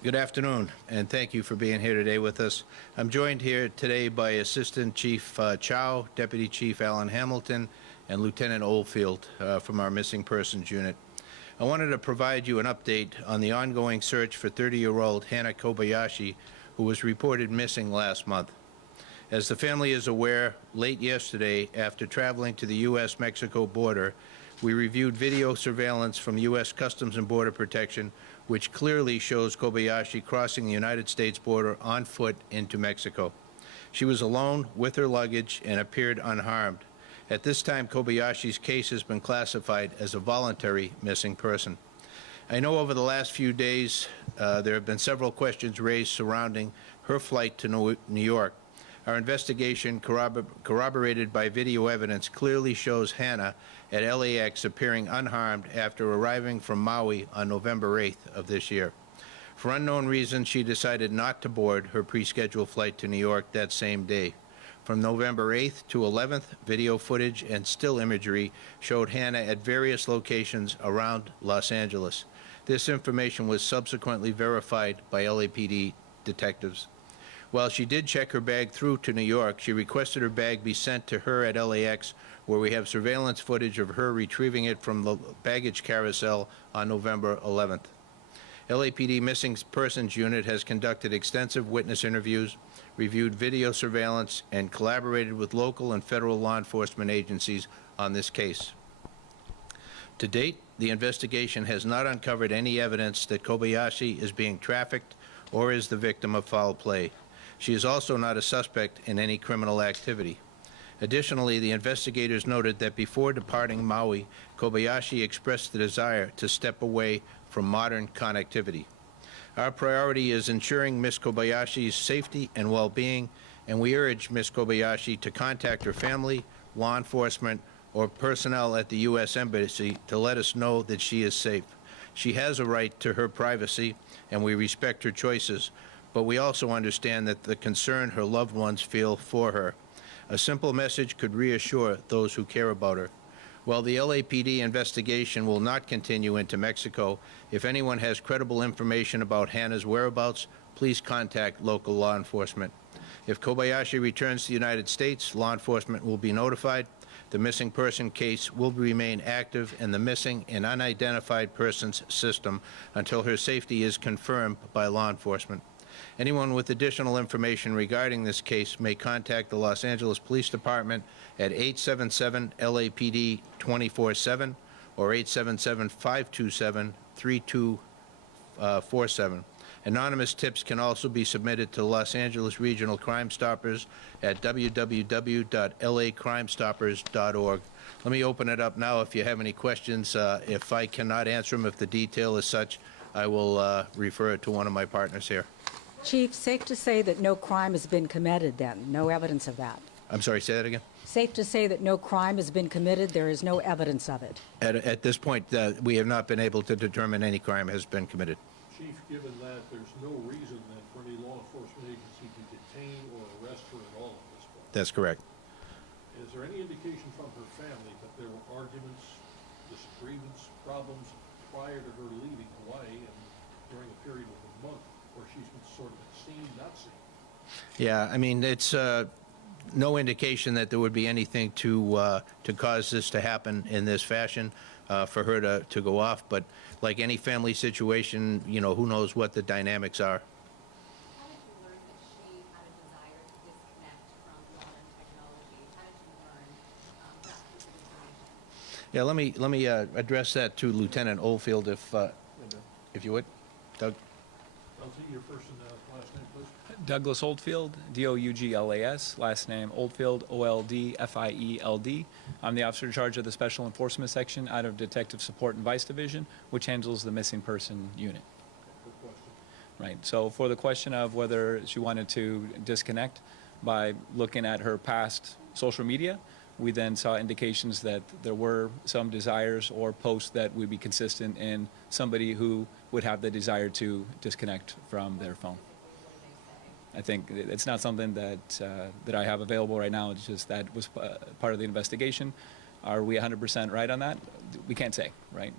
Good afternoon, and thank you for being here today with us. I'm joined here today by Assistant Chief Chow, Deputy Chief Alan Hamilton, and Lieutenant Oldfield from our Missing Persons Unit. I wanted to provide you an update on the ongoing search for 30-year-old Hannah Kobayashi, who was reported missing last month. As the family is aware, late yesterday, after traveling to the U.S.-Mexico border, we reviewed video surveillance from U.S. Customs and Border Protection, which clearly shows Kobayashi crossing the United States border on foot into Mexico. She was alone with her luggage and appeared unharmed. At this time, Kobayashi's case has been classified as a voluntary missing person. I know over the last few days there have been several questions raised surrounding her flight to New York. Our investigation, corroborated by video evidence, clearly shows Hannah at LAX appearing unharmed after arriving from Maui on November 8th of this year. For unknown reasons, she decided not to board her pre-scheduled flight to New York that same day. From November 8th to 11th, video footage and still imagery showed Hannah at various locations around Los Angeles. This information was subsequently verified by LAPD detectives. While she did check her bag through to New York, she requested her bag be sent to her at LAX, where we have surveillance footage of her retrieving it from the baggage carousel on November 11th. LAPD Missing Persons Unit has conducted extensive witness interviews, reviewed video surveillance, and collaborated with local and federal law enforcement agencies on this case. To date, the investigation has not uncovered any evidence that Kobayashi is being trafficked or is the victim of foul play. She is also not a suspect in any criminal activity. Additionally, the investigators noted that before departing Maui, Kobayashi expressed the desire to step away from modern connectivity. Our priority is ensuring Ms. Kobayashi's safety and well-being, and we urge Ms. Kobayashi to contact her family, law enforcement, or personnel at the U.S. Embassy to let us know that she is safe. She has a right to her privacy, and we respect her choices, but we also understand that the concern her loved ones feel for her. A simple message could reassure those who care about her. While the LAPD investigation will not continue into Mexico, if anyone has credible information about Hannah's whereabouts, please contact local law enforcement. If Kobayashi returns to the United States, law enforcement will be notified. The missing person case will remain active in the missing and unidentified persons system until her safety is confirmed by law enforcement. Anyone with additional information regarding this case may contact the Los Angeles Police Department at 877-LAPD-24-7 or 877-527-3247. Anonymous tips can also be submitted to Los Angeles Regional Crime Stoppers at www.lacrimestoppers.org. Let me open it up now if you have any questions. If I cannot answer them, if the detail is such, I will refer it to one of my partners here. Chief, safe to say that no crime has been committed then? No evidence of that? I'm sorry, say that again? Safe to say that no crime has been committed, there is no evidence of it? At this point, we have not been able to determine any crime has been committed. Chief, given that there's no reason then for any law enforcement agency to detain or arrest her at all at this point. That's correct. Is there any indication from her family that there were arguments, disagreements, problems prior to her leaving Hawaii and during a period of a month where she's been sort of seen, not seen? Yeah, I mean, it's no indication that there would be anything to cause this to happen in this fashion, for her to go off. But like any family situation, you know, who knows what the dynamics are. How did you learn that she had a desire to disconnect from modern technology? How did you learn that piece of information? Yeah, let me address that to Lieutenant Oldfield, if you would, Doug. Elsie, your first and last name, please. Douglas Oldfield, D-O-U-G-L-A-S, last name Oldfield, O-L-D-F-I-E-L-D. I'm the officer in charge of the Special Enforcement Section out of Detective Support and Vice Division, which handles the missing person unit. Good question. Right, so for the question of whether she wanted to disconnect, by looking at her past social media, we then saw indications that there were some desires or posts that would be consistent in somebody who would have the desire to disconnect from their phone. I think it's not something that I have available right now. It's just that was part of the investigation. Are we 100% right on that? We can't say, right?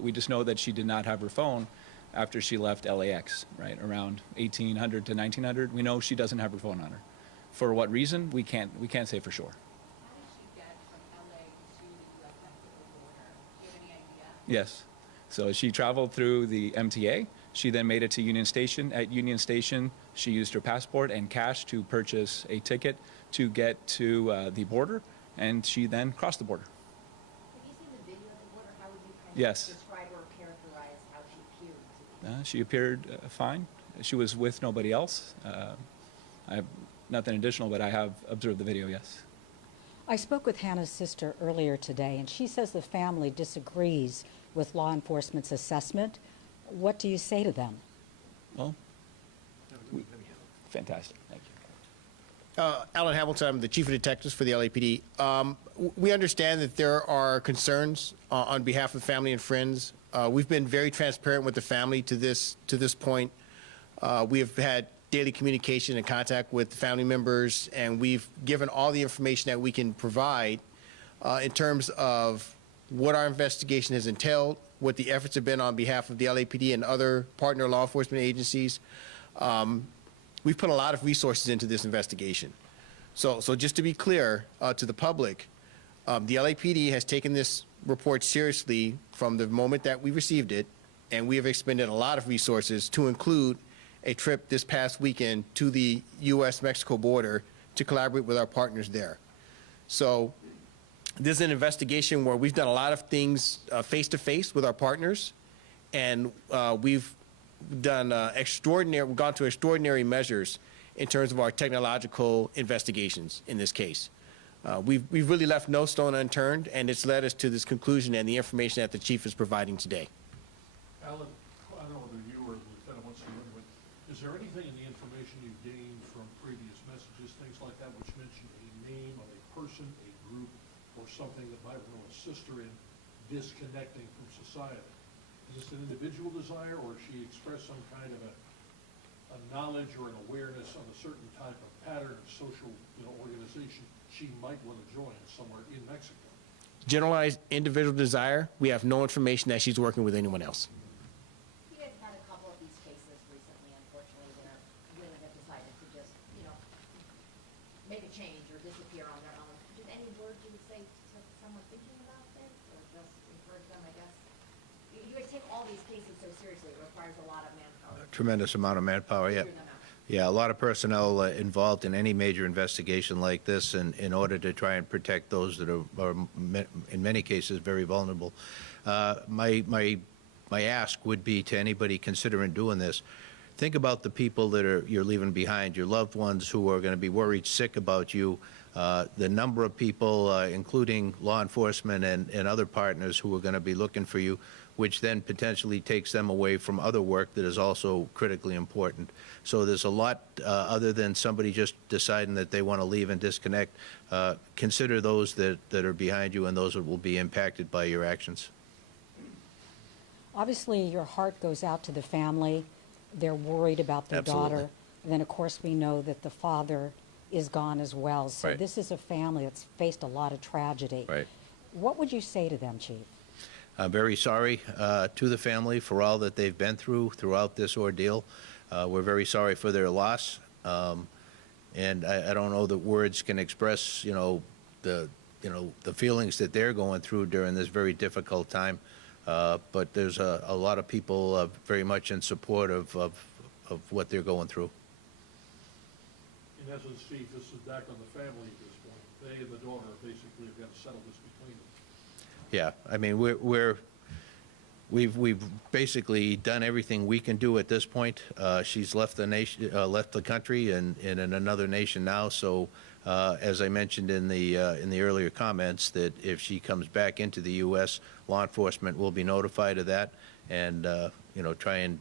We just know that she did not have her phone after she left LAX, right, around 1800 to 1900. We know she doesn't have her phone on her. For what reason? We can't say for sure. How did she get from LA to the US-Mexico border? Do you have any idea? Yes. So she traveled through the MTA. She then made it to Union Station. At Union Station, she used her passport and cash to purchase a ticket to get to the border, and she then crossed the border. Have you seen the video of the border? How would you kind of Yes. describe or characterize how she appeared to be? She appeared fine. She was with nobody else. I have nothing additional, but I have observed the video, yes. I spoke with Hannah's sister earlier today, and she says the family disagrees with law enforcement's assessment. What do you say to them? Well, fantastic. Thank you. Alan Hamilton, I'm the chief of detectives for the LAPD. We understand that there are concerns on behalf of family and friends. We've been very transparent with the family to this point. We have had daily communication and contact with family members, and we've given all the information that we can provide in terms of what our investigation has entailed, what the efforts have been on behalf of the LAPD and other partner law enforcement agencies. We've put a lot of resources into this investigation. So just to be clear to the public, the LAPD has taken this report seriously from the moment that we received it, and we have expended a lot of resources to include a trip this past weekend to the U.S.-Mexico border to collaborate with our partners there. So this is an investigation where we've done a lot of things face-to-face with our partners, and we've done we've gone to extraordinary measures in terms of our technological investigations in this case. We've really left no stone unturned, and it's led us to this conclusion and the information that the chief is providing today. Alan, I don't know whether you or the lieutenant wants to go into it. Is there anything in the information you gained from previous messages, things like that, which mention a name of a person, a group, or something that might want to assist her in disconnecting from society? Is this an individual desire, or has she expressed some kind of a knowledge or an awareness of a certain type of pattern of social, organization she might want to join somewhere in Mexico? Generalized individual desire, we have no information that she's working with anyone else. You guys had a couple of these cases recently, unfortunately, where women have decided to just, make a change or disappear on their own. Just any words you would say to someone thinking about this, or just encourage them, I guess? You guys take all these cases so seriously, it requires a lot of manpower. Tremendous amount of manpower, yeah. Figure them out. Yeah, a lot of personnel involved in any major investigation like this in order to try and protect those that are in many cases, very vulnerable. My ask would be to anybody considering doing this, think about the people that you're leaving behind, your loved ones who are going to be worried sick about you, the number of people, including law enforcement and other partners who are going to be looking for you, which then potentially takes them away from other work that is also critically important. So there's a lot other than somebody just deciding that they want to leave and disconnect. Consider those that are behind you and those that will be impacted by your actions. Obviously, your heart goes out to the family. They're worried about their Absolutely. daughter. And then, of course, we know that the father is gone as well. So Right. this is a family that's faced a lot of tragedy. Right. What would you say to them, Chief? I'm very sorry to the family for all that they've been through throughout this ordeal. We're very sorry for their loss. And I don't know that words can express, the feelings that they're going through during this very difficult time. But there's a lot of people very much in support of what they're going through. In essence, Chief, this is back on the family at this point. They and the daughter basically have got to settle this between them. Yeah, I mean, we've basically done everything we can do at this point. She's left the nation, left the country, and in another nation now. So, as I mentioned in the earlier comments, that if she comes back into the U.S., law enforcement will be notified of that, and try and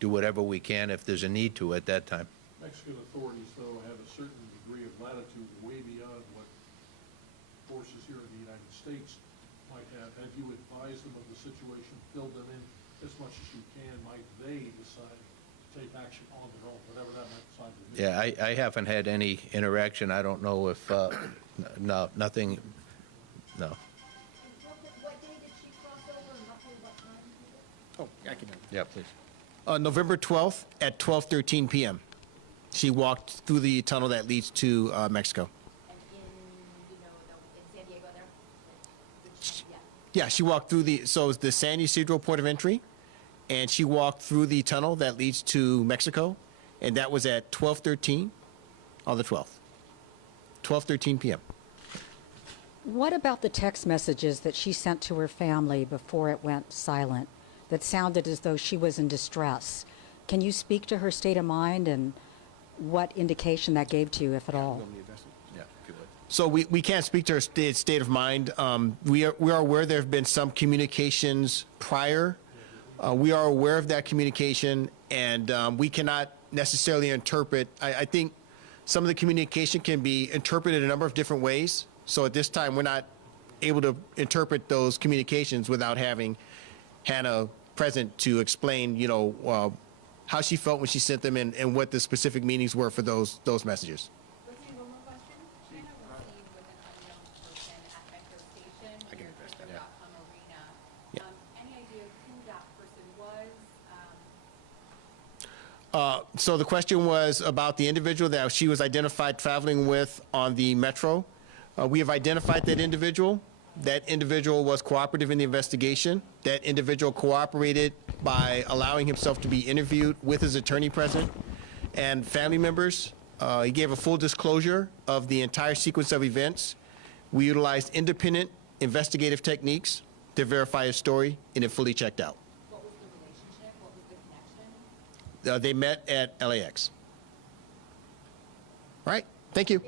do whatever we can if there's a need to at that time. Mexican authorities, though, have a certain degree of latitude way beyond what forces here in the United States might have. Have you advised them of the situation, filled them in as much as you can? Might they decide to take action on their own, whatever that might decide to do? Yeah, I haven't had any interaction. I don't know if, no, nothing, no. And what day did she cross over, and roughly what time was it? Oh, I can. Yeah, please. November 12th at 12:13 p.m. She walked through the tunnel that leads to Mexico. And in San Diego there? Yeah. Yeah, she walked through so it's the San Ysidro port of entry, and she walked through the tunnel that leads to Mexico, and that was at 12:13 on the 12th. 12:13 p.m. What about the text messages that she sent to her family before it went silent that sounded as though she was in distress? Can you speak to her state of mind and what indication that gave to you, if at all? Yeah, if you would. So we can't speak to her state of mind. We are aware there have been some communications prior. We are aware of that communication, and we cannot necessarily interpret. I think some of the communication can be interpreted a number of different ways. So at this time, we're not able to interpret those communications without having Hannah present to explain, how she felt when she sent them and what the specific meanings were for those messages. Let's do one more question. Hannah was seen with an unknown person at Metro Station near Crypto.com Arena. Yeah. Any idea who that person was? So the question was about the individual that she was identified traveling with on the Metro. We have identified that individual. That individual was cooperative in the investigation. That individual cooperated by allowing himself to be interviewed with his attorney present and family members. He gave a full disclosure of the entire sequence of events. We utilized independent investigative techniques to verify his story, and it fully checked out. What was the relationship? What was the connection? They met at LAX. All right, thank you.